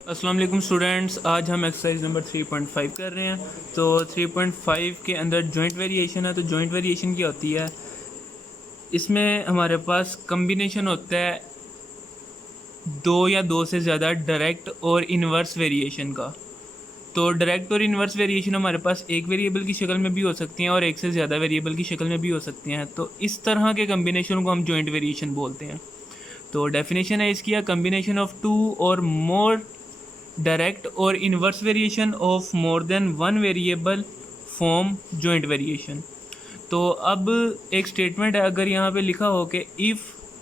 अस्सलाम वालेकुम स्टूडेंट्स, आज हम एक्सरसाइज नंबर 3.5 कर रहे हैं। तो 3.5 के अंदर जॉइंट वेरिएशन है। तो जॉइंट वेरिएशन क्या होती है? इसमें हमारे पास कम्बिनेशन होता है दो या दो से ज़्यादा डायरेक्ट और इन्वर्स वेरिएशन का। तो डायरेक्ट और इन्वर्स वेरिएशन हमारे पास एक वेरिएबल की शक्ल में भी हो सकती हैं और एक से ज़्यादा वेरिएबल की शक्ल में भी हो सकती हैं। तो इस तरह के कम्बिनेशन को हम जॉइंट वेरिएशन बोलते हैं। तो डेफिनेशन है इसकी, कम्बिनेशन ऑफ टू और मोर डायरेक्ट और inverse variation of more than one variable form joint variation. तो अब एक स्टेटमेंट है, अगर यहाँ पे लिखा हो कि if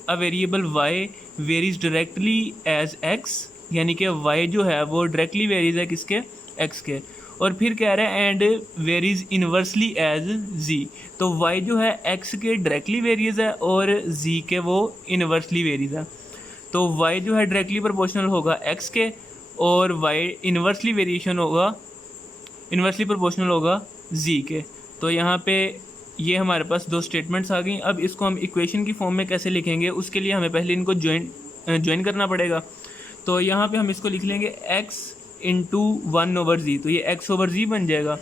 a variable y varies directly as x, यानी कि y जो है वो डायरेक्टली वेरीज है किसके, x के, और फिर कह रहा है and varies inversely as z। तो y जो है x के डायरेक्टली वेरीज है और z के वो इन्वर्सली वेरीज है। तो y जो है डायरेक्टली प्रोपोर्शनल होगा x के और y इन्वर्सली वेरिएशन होगा, इन्वर्सली प्रोपोर्शनल होगा z के। तो यहाँ पे ये हमारे पास दो स्टेटमेंट्स आ गई। अब इसको हम इक्वेशन की फॉर्म में कैसे लिखेंगे, उसके लिए हमें पहले इनको ज्वाइन करना पड़ेगा। तो यहाँ पे हम इसको लिख लेंगे x इंटू 1/z, तो ये x/z बन जाएगा।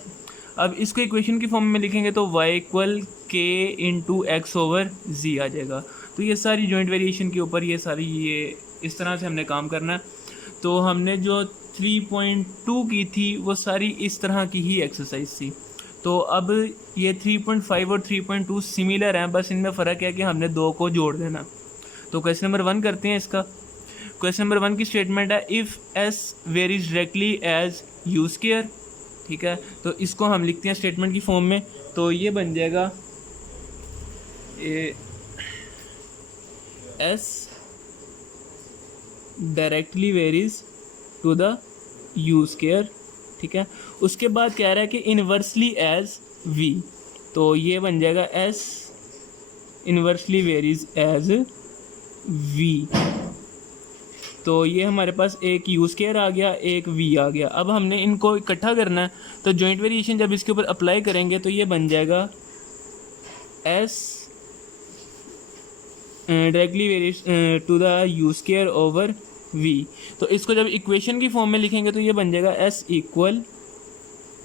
अब इसको इक्वेशन की फॉर्म में लिखेंगे तो y equal k into x/z आ जाएगा। तो ये सारी जॉइंट वेरिएशन के ऊपर ये सारी ये इस तरह से हमने काम करना है। तो हमने जो 3.2 की थी वो सारी इस तरह की ही एक्सरसाइज थी। तो अब ये 3.5 और 3.2 सिमिलर हैं, बस इनमें फ़र्क है कि हमने दो को जोड़ देना। तो क्वेश्चन नंबर 1 करते हैं इसका। क्वेश्चन नंबर 1 की स्टेटमेंट है if s varies directly as u square. ठीक है, तो इसको हम लिखते हैं स्टेटमेंट की फॉर्म में। तो ये बन जाएगा s directly varies to the u square. ठीक है, उसके बाद कह रहा है कि इन्वर्सली एज v, तो ये बन जाएगा s inversely varies as v। तो ये हमारे पास एक u स्क्वायर आ गया, एक v आ गया। अब हमने इनको इकट्ठा करना है, तो जॉइंट वेरिएशन जब इसके ऊपर अप्लाई करेंगे तो ये बन जाएगा s directly varies to the u square over v। तो इसको जब इक्वेशन की फॉर्म में लिखेंगे तो ये बन जाएगा s equal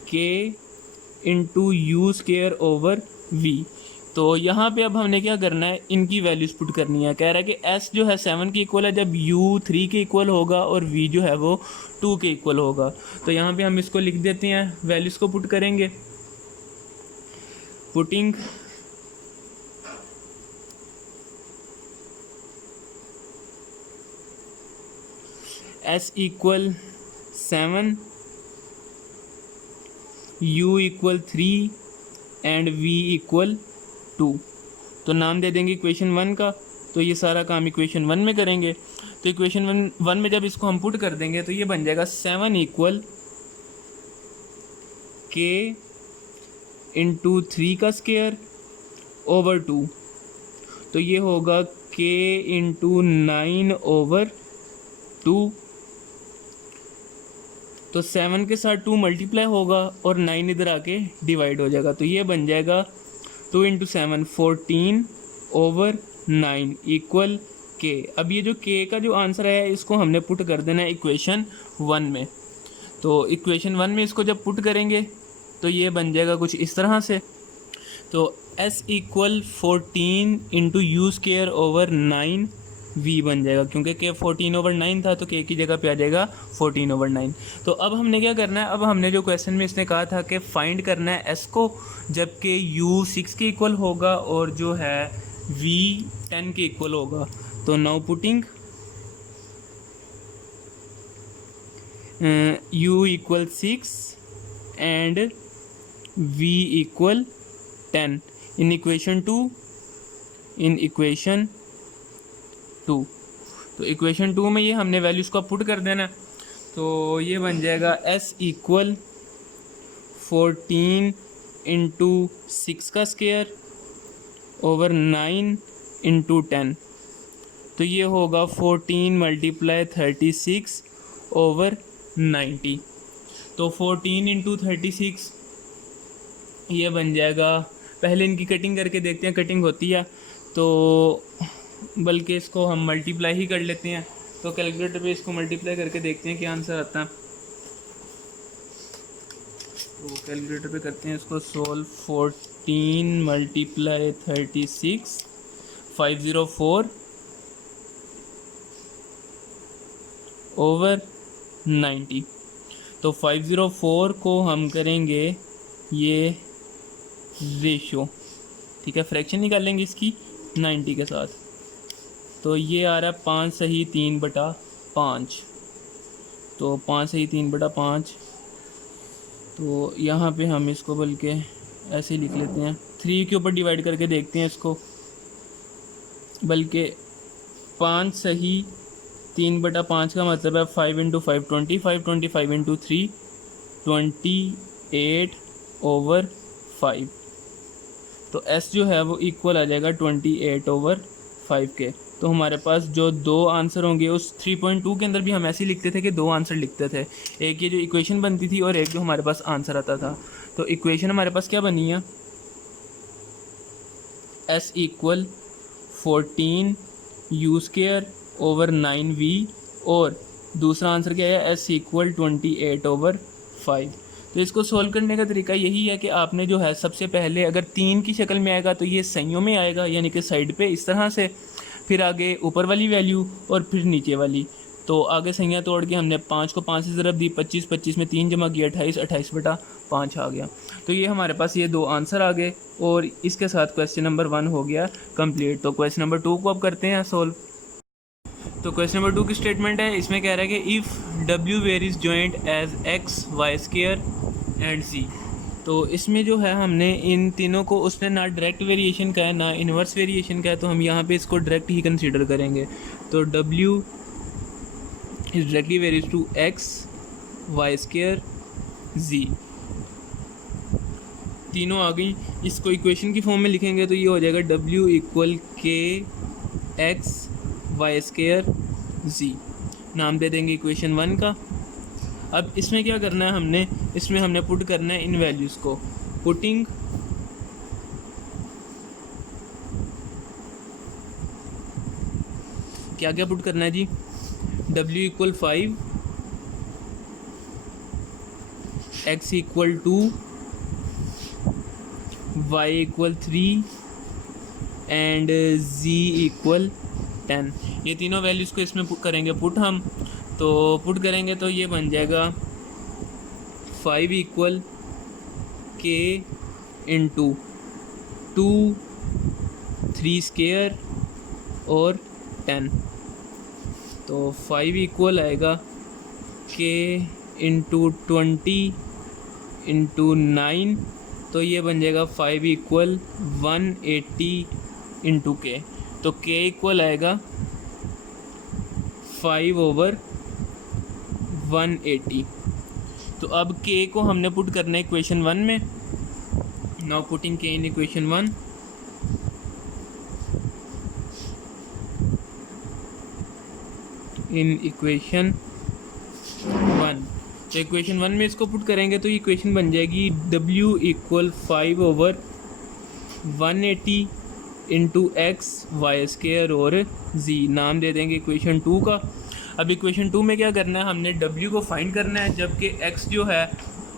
k into you square over v। तो यहाँ पे अब हमने क्या करना है, इनकी वैल्यूज पुट करनी है। कह रहा है कि s जो है 7 के इक्वल है जब u 3 के इक्वल होगा और v जो है वो 2 के इक्वल होगा। तो यहाँ पे हम इसको लिख देते हैं, वैल्यूज़ को पुट करेंगे। Putting s equal 7, u equal 3 and v equal 2। तो नाम दे देंगे इक्वेशन 1 का। तो ये सारा काम इक्वेशन 1 में करेंगे। तो इक्वेशन 1 में जब इसको हम पुट कर देंगे तो ये बन जाएगा 7 इक्वल k इंटू 3 का स्क्वायर ओवर 2। तो ये होगा k इंटू 9 ओवर 2। तो 7 के साथ 2 मल्टीप्लाई होगा और 9 इधर आके डिवाइड हो जाएगा। तो ये बन जाएगा 2 इंटू 7 14 ओवर 9 इक्वल k। अब ये जो k का जो आंसर है इसको हमने पुट कर देना है इक्वेशन 1 में। तो इक्वेशन 1 में इसको जब पुट करेंगे तो ये बन जाएगा कुछ इस तरह से। तो s equal 14 into you square over 9 v बन जाएगा, क्योंकि k 14 ओवर 9 था तो k की जगह पे आ जाएगा 14 ओवर 9। तो अब हमने क्या करना है, अब हमने जो क्वेश्चन में इसने कहा था कि फाइंड करना है s को जबकि u 6 के इक्वल होगा और जो है v 10 के इक्वल होगा। तो now putting u equal 6 and v equal 10 in equation 2, in equation 2। तो इक्वेशन 2 में ये हमने वैल्यूज़ को पुट कर देना। तो ये बन जाएगा s इक्वल 14 इंटू 6 का स्क्वायर ओवर 9 इंटू 10। तो ये होगा 14 मल्टीप्लाई 36 ओवर 90। तो 14 इंटू 36 ये बन जाएगा, पहले इनकी कटिंग करके देखते हैं कटिंग होती है तो, बल्कि इसको हम मल्टीप्लाई ही कर लेते हैं। तो कैलकुलेटर पे इसको मल्टीप्लाई करके देखते हैं क्या आंसर आता है। तो कैलकुलेटर पे करते हैं इसको सोल्व। 14 multiply 36 504 over 90। तो 504 को हम करेंगे ये रेशो, ठीक है, फ्रैक्शन निकालेंगे इसकी 90 के साथ। तो ये आ रहा है 5 सही 3/5। तो 5 सही 3/5। तो यहाँ पे हम इसको बल्कि ऐसे ही लिख लेते हैं, 3 के ऊपर डिवाइड करके देखते हैं इसको। बल्कि 5 सही 3/5 का मतलब है 5 × 5 25, 25 × 3 28 ओवर 5। तो S जो है वो इक्वल आ जाएगा 28 ओवर 5 के। तो हमारे पास जो दो आंसर होंगे, उस 3.2 के अंदर भी हम ऐसे ही लिखते थे कि दो आंसर लिखते थे, एक ये जो इक्वेशन बनती थी और एक जो हमारे पास आंसर आता था। तो इक्वेशन हमारे पास क्या बनी है, S equal 14 U² over 9V, और दूसरा आंसर क्या है, S इक्वल 28 ओवर 5। तो इसको सॉल्व करने का तरीका यही है कि आपने जो है सबसे पहले अगर 3 की शक्ल में आएगा तो ये संयों में आएगा, यानी कि साइड पे इस तरह से, फिर आगे ऊपर वाली वैल्यू और फिर नीचे वाली। तो आगे संख्या तोड़ के हमने 5 को 5 से ज़रब दी, 25 25 में 3 जमा किया 28, 28/5 आ गया। तो ये हमारे पास ये दो आंसर आ गए और इसके साथ क्वेश्चन नंबर 1 हो गया कंप्लीट। तो क्वेश्चन नंबर 2 को अब करते हैं सॉल्व। तो क्वेश्चन नंबर 2 की स्टेटमेंट है, इसमें कह रहा है कि if W varies joint as x y² and z। तो इसमें जो है हमने इन तीनों को, उसने ना डायरेक्ट वेरिएशन का है ना इन्वर्स वेरिएशन का है, तो हम यहाँ पे इसको डायरेक्ट ही कंसीडर करेंगे। तो W is directly varies to x y² z। तीनों आ गई। इसको इक्वेशन की फॉर्म में लिखेंगे तो ये हो जाएगा W equal k x y² z। नाम दे देंगे इक्वेशन 1 का। अब इसमें क्या करना है हमने, इसमें हमने पुट करना है इन वैल्यूज़ को। पुटिंग क्या क्या पुट करना है जी, W equal 5, x equal 2, y equal 3 and z equal 10। ये तीनों वैल्यूज़ को इसमें करेंगे पुट हम। तो पुट करेंगे तो ये बन जाएगा 5 इक्वल k इंटू 2 3² और 10। तो 5 इक्वल आएगा k इंटू 20 इंटू 9। तो ये बन जाएगा 5 इक्वल 180 इंटू k। तो k इक्वल आएगा 5 ओवर 180। तो अब k को हमने पुट करना है इक्वेशन 1 में। नाउ पुटिंग k इन इक्वेशन 1। इन इक्वेशन 1, तो इक्वेशन 1 में इसको पुट करेंगे तो इक्वेशन बन जाएगी W equal 5 over 180 into x y² और z। नाम दे देंगे इक्वेशन 2 का। अब इक्वेशन 2 में क्या करना है, हमने W को फाइंड करना है, जबकि x जो है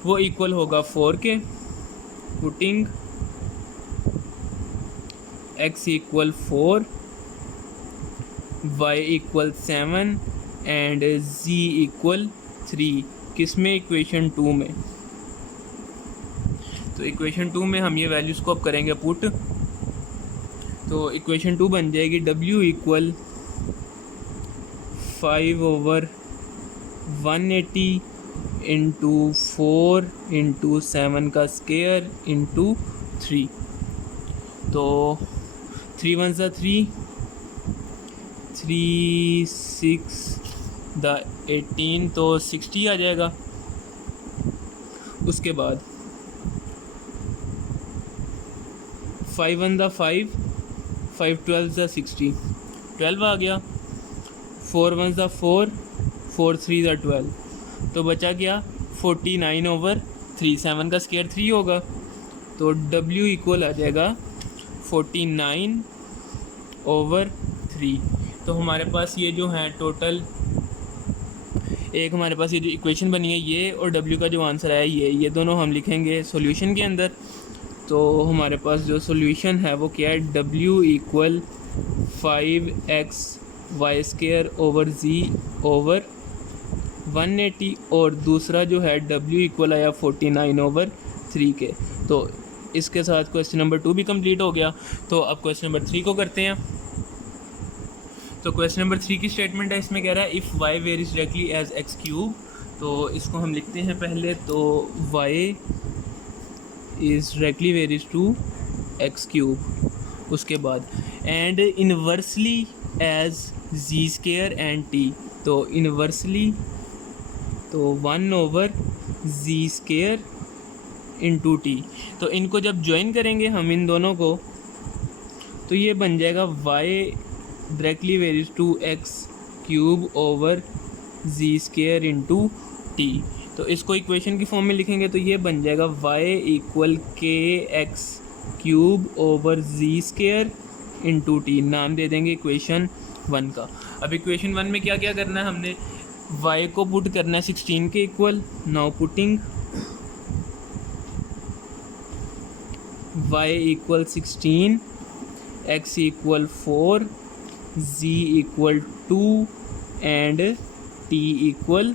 वो इक्वल होगा 4 के। Putting x equal 4, y equal 7 and z equal 3। किसमें, इक्वेशन 2 में। तो इक्वेशन 2 में हम ये वैल्यूज़ को अब करेंगे पुट। तो इक्वेशन 2 बन जाएगी W equal 5 over 180 into 4 into 7 का स्क्वायर इंटू 3। तो 3 1 3, 3 6 18, तो 60 आ जाएगा। उसके बाद 5 1 5, 5 12 60, 12 आ गया। 4 1 4, 4 3 12, तो बचा क्या 49 ओवर 3। 7 का स्क्वायर 3 होगा, तो W इक्वल आ जाएगा 49 ओवर 3। तो हमारे पास ये जो है टोटल एक हमारे पास ये जो इक्वेशन बनी है ये, और w का जो आंसर है ये दोनों हम लिखेंगे सॉल्यूशन के अंदर। तो हमारे पास जो सॉल्यूशन है वो क्या है, w equal 5x² over z over 180, और दूसरा जो है w इक्वल आया 49 ओवर 3 के। तो इसके साथ क्वेश्चन नंबर 2 भी कंप्लीट हो गया। तो अब क्वेश्चन नंबर 3 को करते हैं। तो क्वेश्चन नंबर 3 की स्टेटमेंट है, इसमें कह रहा है if y varies directly as x³। तो इसको हम लिखते हैं पहले, तो y is directly varies to x³। उसके बाद and inversely as z² and t। तो इनवर्सली तो 1 ओवर z² इंटू टी। तो इनको जब ज्वाइन करेंगे हम इन दोनों को, तो ये बन जाएगा y directly varies to x³ over z² into T. तो इसको इक्वेशन की फॉर्म में लिखेंगे तो ये बन जाएगा y equal kx³ over z² into T. नाम दे देंगे इक्वेशन 1 का। अब इक्वेशन 1 में क्या क्या करना है, हमने y को पुट करना है 16 के equal. Now putting y equal 16, x equal 4, z equal 2 and t equal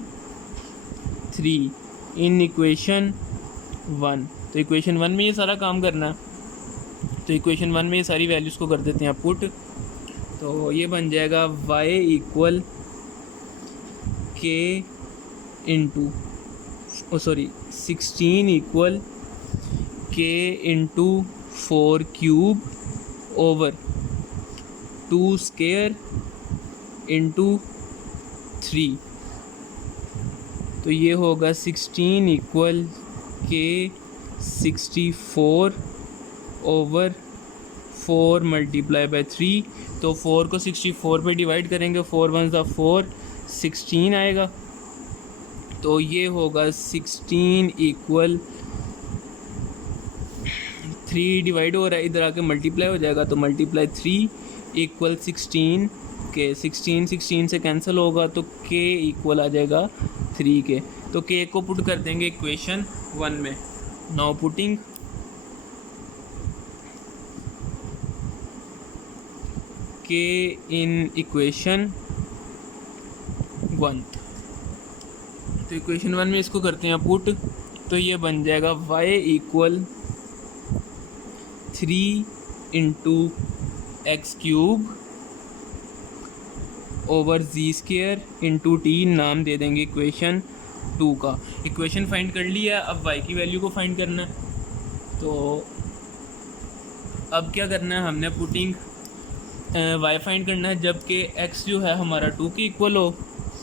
3 in equation 1। तो इक्वेशन 1 में ये सारा काम करना है। तो इक्वेशन 1 में ये सारी वैल्यूज़ को कर देते हैं पुट। तो ये बन जाएगा y equal k into 16 equal k into 4³ over 2² into 3। तो ये होगा 16 equal k 64 over 4 multiply by 3। तो 4 को 64 पे डिवाइड करेंगे, 4 1 ज़ा 4, 16 आएगा। तो ये होगा 16 इक्वल 3 डिवाइड हो रहा है, इधर आके मल्टीप्लाई हो जाएगा, तो मल्टीप्लाई 3 इक्वल 16 के। 16 से कैंसिल होगा तो k इक्वल आ जाएगा 3 के। तो k को पुट कर देंगे इक्वेशन 1 में। नाउ पुटिंग k इन इक्वेशन 1। तो इक्वेशन 1 में इसको करते हैं पुट। तो ये बन जाएगा y equal 3 into x³ over z² into T. नाम दे देंगे इक्वेशन 2 का। इक्वेशन फाइंड कर लिया, अब y की वैल्यू को फाइंड करना है। तो अब क्या करना है, हमने पुटिंग y फाइंड करना है जबकि x जो है हमारा 2 के इक्वल हो।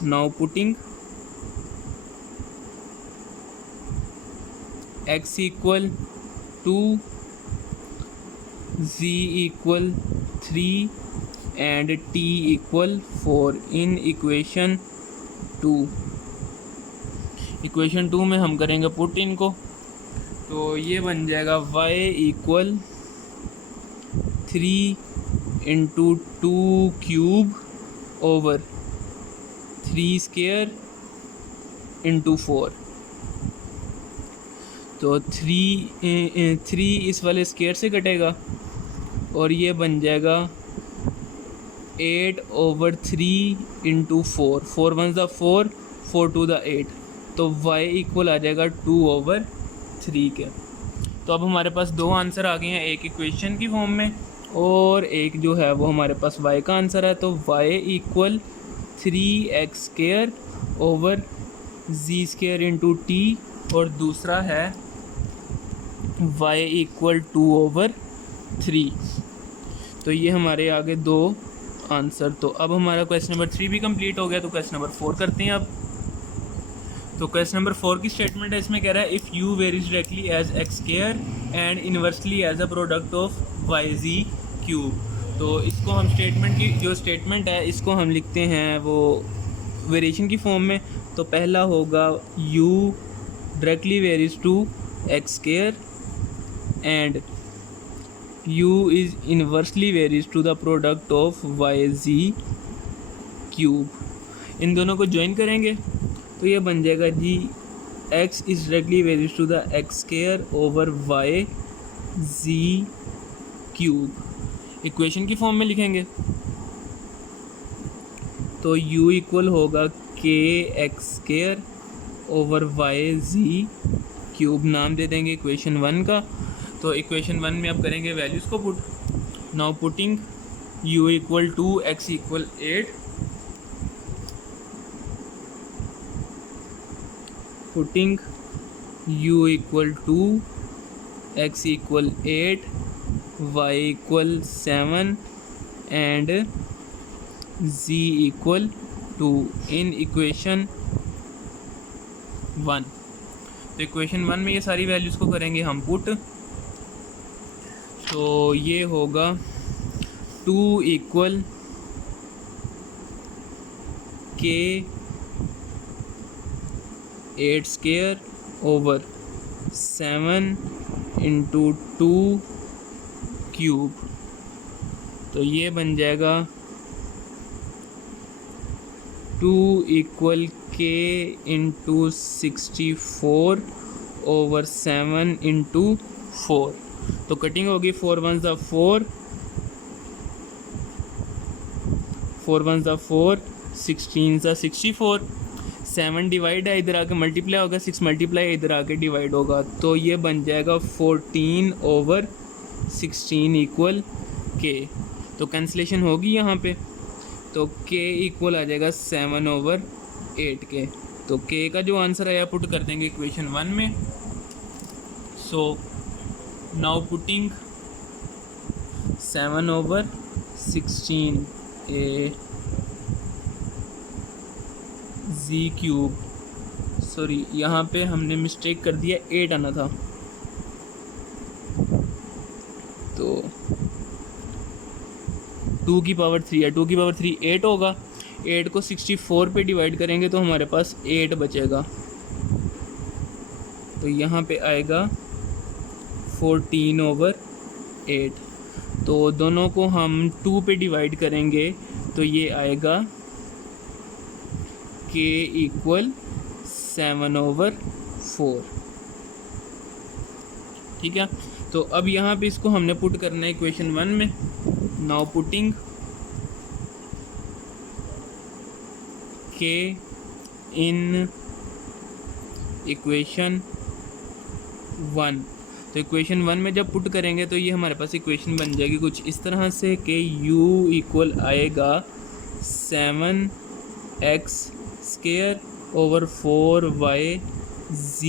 Now putting x equal 2, z equal 3 and t equal 4 in equation 2। Equation 2 में हम करेंगे पुट इनको। तो ये बन जाएगा y equal 3 into 2³ over 3² into 4। तो 3 इस वाले स्क्वायर से कटेगा और ये बन जाएगा 8 ओवर 3 इंटू 4। 4 1 ज़ा 4, 4 2 ज़ा 8। तो y इक्वल आ जाएगा 2 ओवर 3 के। तो अब हमारे पास दो आंसर आ गए हैं, एक इक्वेशन की फॉर्म में और एक जो है वो हमारे पास y का आंसर है। तो y equal 3x² over z² into T, और दूसरा है y इक्वल 2 ओवर 3। तो ये हमारे आगे दो आंसर। तो अब हमारा क्वेश्चन नंबर 3 भी कंप्लीट हो गया। तो क्वेश्चन नंबर 4 करते हैं अब। तो क्वेश्चन नंबर 4 की स्टेटमेंट है, इसमें कह रहा है if u varies directly as x² and inversely as a product of yz³। तो इसको हम स्टेटमेंट की जो स्टेटमेंट है इसको हम लिखते हैं वो वेरिएशन की फॉर्म में। तो पहला होगा u directly varies to x² and u is inversely varies to the product of yz cube. इन दोनों को ज्वाइन करेंगे तो ये बन जाएगा जी x is directly varies to the x square over y z cube. Equation की फॉर्म में लिखेंगे तो u इक्वल होगा k x square over y z cube. नाम दे देंगे इक्वेशन 1 का। तो इक्वेशन 1 में अब करेंगे वैल्यूज़ को put. Now putting u equal to x equal 8, putting u equal to x equal 8, y equal 7 and z equal 2 in equation 1। तो इक्वेशन 1 में ये सारी वैल्यूज़ को करेंगे हम पुट। तो ये होगा 2 इक्वल के 8 स्क्वायर ओवर 7 इंटू 2 क्यूब। तो ये बन जाएगा 2 इक्वल के इंटू 64 ओवर 7 इंटू 4। तो कटिंग होगी 4 1 ज़ा 4, 4 1 ज़ा 4, 16 ज़ा 64, 7 डिवाइड है इधर आके मल्टीप्लाई होगा, 6 मल्टीप्लाई इधर आके डिवाइड होगा। तो ये बन जाएगा 14 ओवर 16 इक्वल के। तो कैंसलेशन होगी यहाँ पे। तो k इक्वल आ जाएगा 7 ओवर 8 के। तो k का जो आंसर आया पुट कर देंगे इक्वेशन 1 में। सो नाउ पुटिंग 7 ओवर 16 ए z क्यूब, सॉरी यहाँ पे हमने मिस्टेक कर दिया, 8 आना था। तो 2 की पावर 3 है, 2 की पावर 3 8 होगा। 8 को 64 पे डिवाइड करेंगे तो हमारे पास 8 बचेगा। तो यहाँ पे आएगा 14 ओवर 8। तो दोनों को हम 2 पे डिवाइड करेंगे तो ये आएगा k इक्वल 7 ओवर 4। ठीक है। तो अब यहाँ पे इसको हमने पुट करना है इक्वेशन 1 में। नाउ पुटिंग k इन इक्वेशन 1। तो इक्वेशन 1 में जब पुट करेंगे तो ये हमारे पास इक्वेशन बन जाएगी कुछ इस तरह से कि u इक्वल आएगा 7x square over 4y z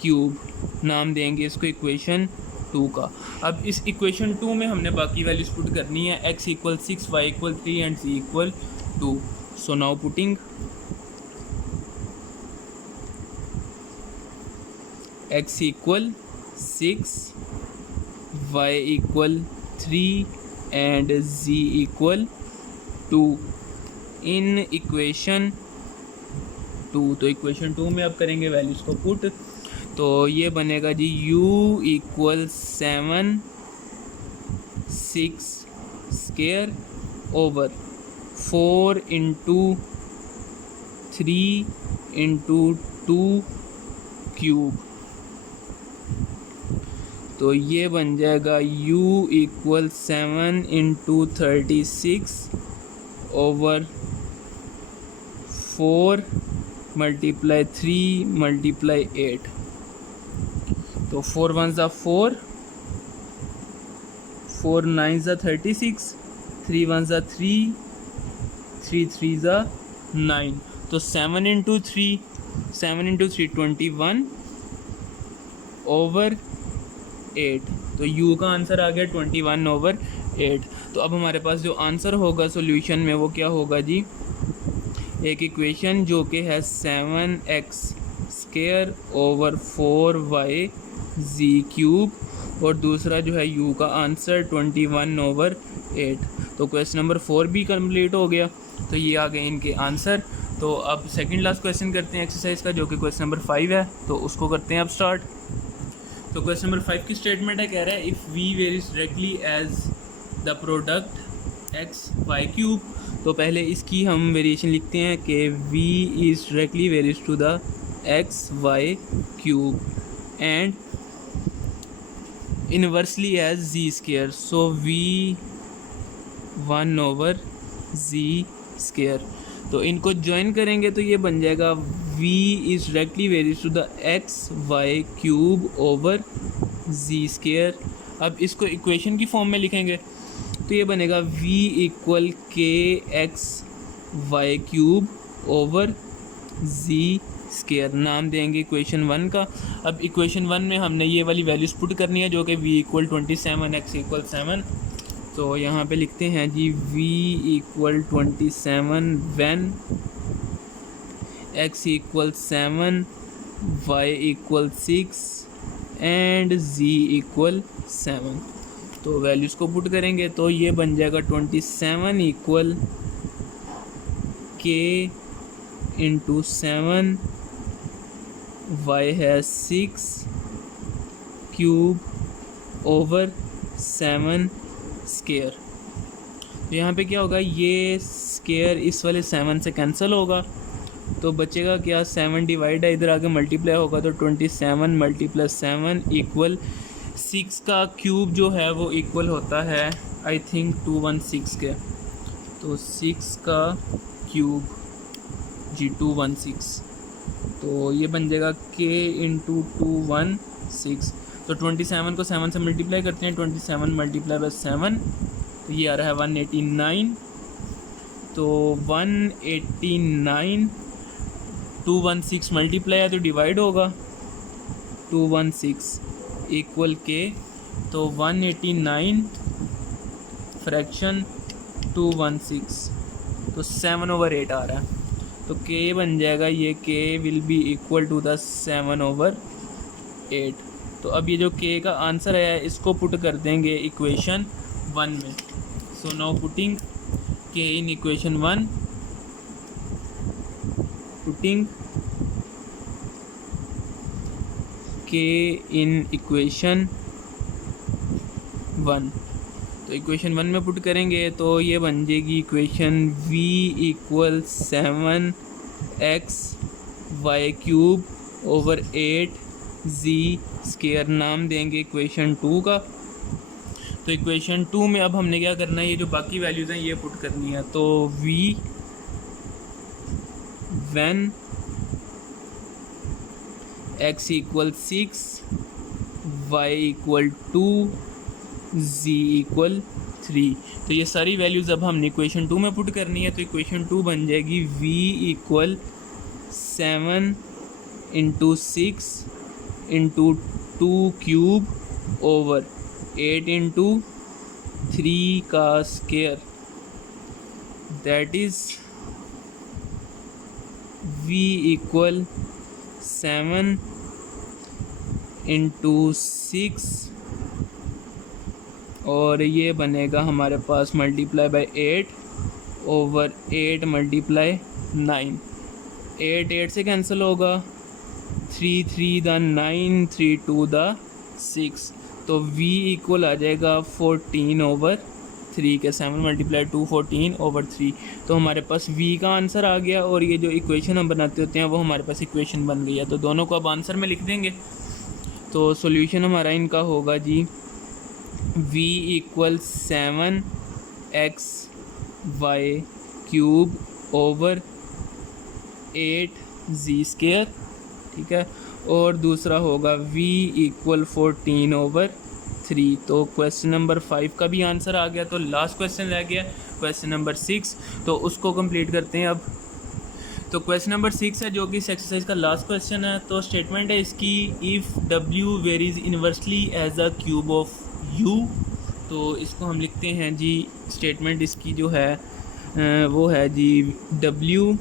cube. नाम देंगे इसको इक्वेशन 2 का। अब इस इक्वेशन 2 में हमने बाकी वैल्यूज पुट करनी है, x equal 6, y equal 3 and z equal 2। So now putting x equal 6, y equal 3 and z equal 2 in equation 2। तो इक्वेशन 2 में अब करेंगे वैल्यूज़ को पुट। तो ये बनेगा जी u equal 7 6 square over 4 into 3 into 2 cube. तो ये बन जाएगा u equal 7 into 36 over 4 multiply 3 multiply 8। तो 4 1 ज़ा 4, 4 9 ज़ा 36, 3 1 ज़ा 3, 3 3 ज़ा 9। तो 7 इंटू 3, 7 इंटू 3 21 ओवर 8। तो u का आंसर आ गया 21 ओवर 8। तो अब हमारे पास जो आंसर होगा सॉल्यूशन में वो क्या होगा जी, एक इक्वेशन जो कि है 7x square over 4y z cube और दूसरा जो है u का आंसर 21 ओवर 8। तो क्वेश्चन नंबर 4 भी कंप्लीट हो गया। तो ये आ गए इनके आंसर। तो अब सेकंड लास्ट क्वेश्चन करते हैं एक्सरसाइज का, जो कि क्वेश्चन नंबर 5 है। तो उसको करते हैं अब स्टार्ट। तो क्वेश्चन नंबर 5 की स्टेटमेंट है, कह रहा है if v varies directly as the product X Y cube. तो पहले इसकी हम वेरिएशन लिखते हैं कि v is directly varies to the X Y cube and inversely as z square, so v 1 over z square. तो इनको ज्वाइन करेंगे तो ये बन जाएगा v is directly varies to the X Y cube over z square. अब इसको equation की फॉर्म में लिखेंगे तो ये बनेगा v equal K X Y cube over z square, नाम देंगे इक्वेशन 1 का। अब इक्वेशन 1 में हमने ये वाली वैल्यूज़ पुट करनी है जो कि v इक्वल 27 x इक्वल 7। तो यहाँ पे लिखते हैं जी v equal 27 when x equal 7 y equal 6 and z equal 7। तो वैल्यूज़ को पुट करेंगे तो ये बन जाएगा 27 इक्वल k इंटू 7, y है 6 क्यूब ओवर 7 स्केयर। तो यहाँ पे क्या होगा, ये स्केयर इस वाले 7 से कैंसिल होगा तो बचेगा क्या, 7 डिवाइड है, इधर आगे मल्टीप्लाई होगा तो 27 मल्टीप्लस 7 इक्वल 6 का क्यूब जो है वो इक्वल होता है आई थिंक 216 के। तो 6 का क्यूब जी 216, तो ये बन जाएगा k इंटू 216। तो 27 को 7 से मल्टीप्लाई करते हैं, 27 मल्टीप्लाई बाय 7 तो ये आ रहा है 189। तो 189 216 मल्टीप्लाई है तो डिवाइड होगा 216 इक्वल के, तो 189 फ्रैक्शन 216 तो 7/8 आ रहा है। तो k बन जाएगा, ये k will be equal to the 7/8। तो अब ये जो k का आंसर है इसको पुट कर देंगे इक्वेशन 1 में। सो नाउ पुटिंग k इन इक्वेशन 1, पुटिंग k इन इक्वेशन 1। तो इक्वेशन 1 में पुट करेंगे तो ये बन जाएगी equation v equal 7x Y cube over 8 z square, नाम देंगे इक्वेशन 2 का। तो इक्वेशन 2 में अब हमने क्या करना है, ये जो बाकी वैल्यूज़ हैं ये पुट करनी है। तो v when x equal 6 y equal 2 z equal 3, तो ये सारी वैल्यूज़ अब हमने इक्वेशन 2 में पुट करनी है। तो इक्वेशन 2 बन जाएगी v equal 7 into 6 into 2 cube over 8 into 3 का square, that is v equal 7 into 6 और ये बनेगा हमारे पास मल्टीप्लाई बाय 8 ओवर 8 मल्टीप्लाई 9, 8 8 से कैंसिल होगा, 3 3 द 9, 3 2 द 6। तो v इक्वल आ जाएगा 14 ओवर 3 के 7 मल्टीप्लाई 2 14 ओवर 3। तो हमारे पास v का आंसर आ गया और ये जो इक्वेशन हम बनाते होते हैं वो हमारे पास इक्वेशन बन गई है। तो दोनों को अब आंसर में लिख देंगे। तो सॉल्यूशन हमारा इनका होगा जी v equal 7x Y cube over 8 z square, ठीक है, और दूसरा होगा v इक्वल 14 ओवर 3। तो क्वेश्चन नंबर 5 का भी आंसर आ गया। तो लास्ट क्वेश्चन रह गया क्वेश्चन नंबर 6, तो उसको कंप्लीट करते हैं अब। तो क्वेश्चन नंबर 6 है जो कि इस एक्सरसाइज का लास्ट क्वेश्चन है। तो स्टेटमेंट है इसकी, if w varies inversely as a cube of u। तो इसको हम लिखते हैं जी, स्टेटमेंट इसकी जो है वो है जी w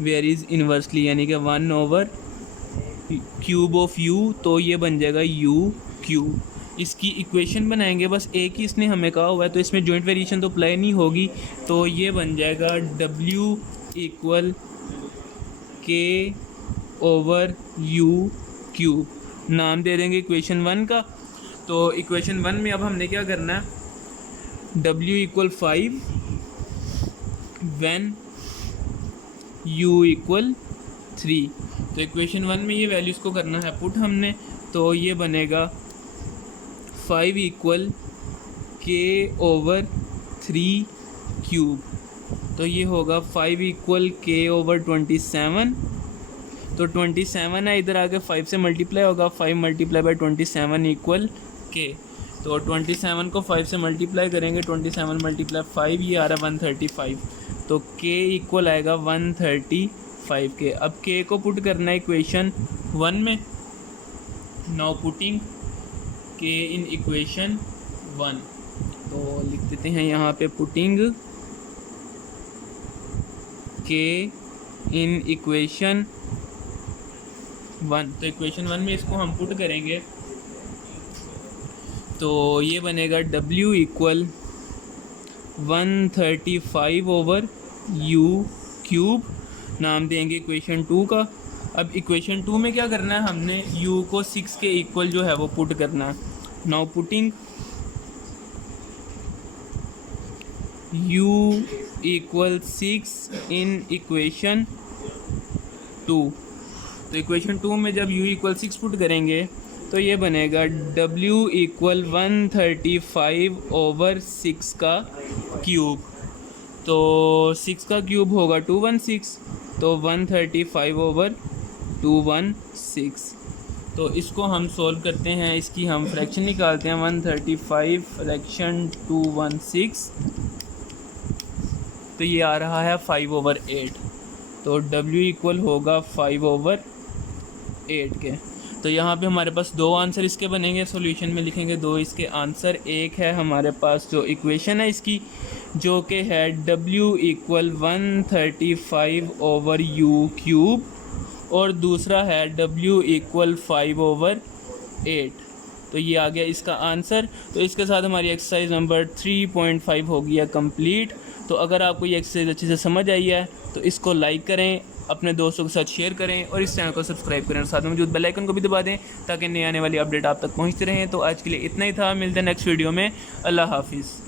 वेरीज इन्वर्सली यानी कि 1 ओवर क्यूब ऑफ u, तो ये बन जाएगा u क्यूब। इसकी इक्वेशन बनाएंगे, बस एक ही इसने हमें कहा हुआ है तो इसमें जॉइंट वेरिएशन तो अप्लाई नहीं होगी। तो ये बन जाएगा w equal k over u cube, नाम दे देंगे इक्वेशन 1 का। तो इक्वेशन 1 में अब हमने क्या करना है, W equal 5 when U equal 3। तो इक्वेशन 1 में ये वैल्यूज़ को करना है पुट हमने, तो ये बनेगा 5 इक्वल K/3 क्यूब। तो ये होगा 5 इक्वल K/27। तो 27 है, इधर आके 5 से मल्टीप्लाई होगा, 5 मल्टीप्लाई बाई 27 इक्वल K। तो 27 को 5 से मल्टीप्लाई करेंगे, 27 मल्टीप्लाई 5, ये आ रहा है 135। तो K इक्वल आएगा 135 के। अब K को पुट करना है इक्वेशन 1 में। नाउ पुटिंग K इन इक्वेशन 1, तो लिख देते हैं यहाँ पे पुटिंग K इन इक्वेशन 1। तो इक्वेशन 1 में इसको हम पुट करेंगे, तो ये बनेगा W इक्वल 135/U क्यूब, नाम देंगे इक्वेशन 2 का। अब इक्वेशन 2 में क्या करना है, हमने U को 6 के इक्वल जो है वो पुट करना है। Now putting U equal 6 in equation 2। तो इक्वेशन 2 में जब U इक्वल 6 पुट करेंगे तो ये बनेगा W इक्वल 135/6 का क्यूब। तो 6 का क्यूब होगा 216, तो 135/216। तो इसको हम सोल्व करते हैं, इसकी हम फ्रैक्शन निकालते हैं। 135 फ्रैक्शन 216, तो ये आ रहा है 5/8। तो W इक्वल होगा 5/8 के। तो यहाँ पे हमारे पास दो आंसर इसके बनेंगे, सॉल्यूशन में लिखेंगे दो इसके आंसर। एक है हमारे पास जो इक्वेशन है इसकी, जो कि है W इक्वल 135/U क्यूब, और दूसरा है W इक्वल 5/8। तो ये आ गया इसका आंसर। तो इसके साथ हमारी एक्सरसाइज नंबर 3.5 हो गया कंप्लीट। तो अगर आपको ये एक्सरसाइज अच्छे से समझ आई है तो इसको लाइक करें, अपने दोस्तों के साथ शेयर करें और इस चैनल को सब्सक्राइब करें और साथ में मौजूद बेल आइकन को भी दबा दें ताकि नई आने वाली अपडेट आप तक पहुंचती रहें। तो आज के लिए इतना ही था, मिलते हैं नेक्स्ट वीडियो में। अल्लाह हाफिज़।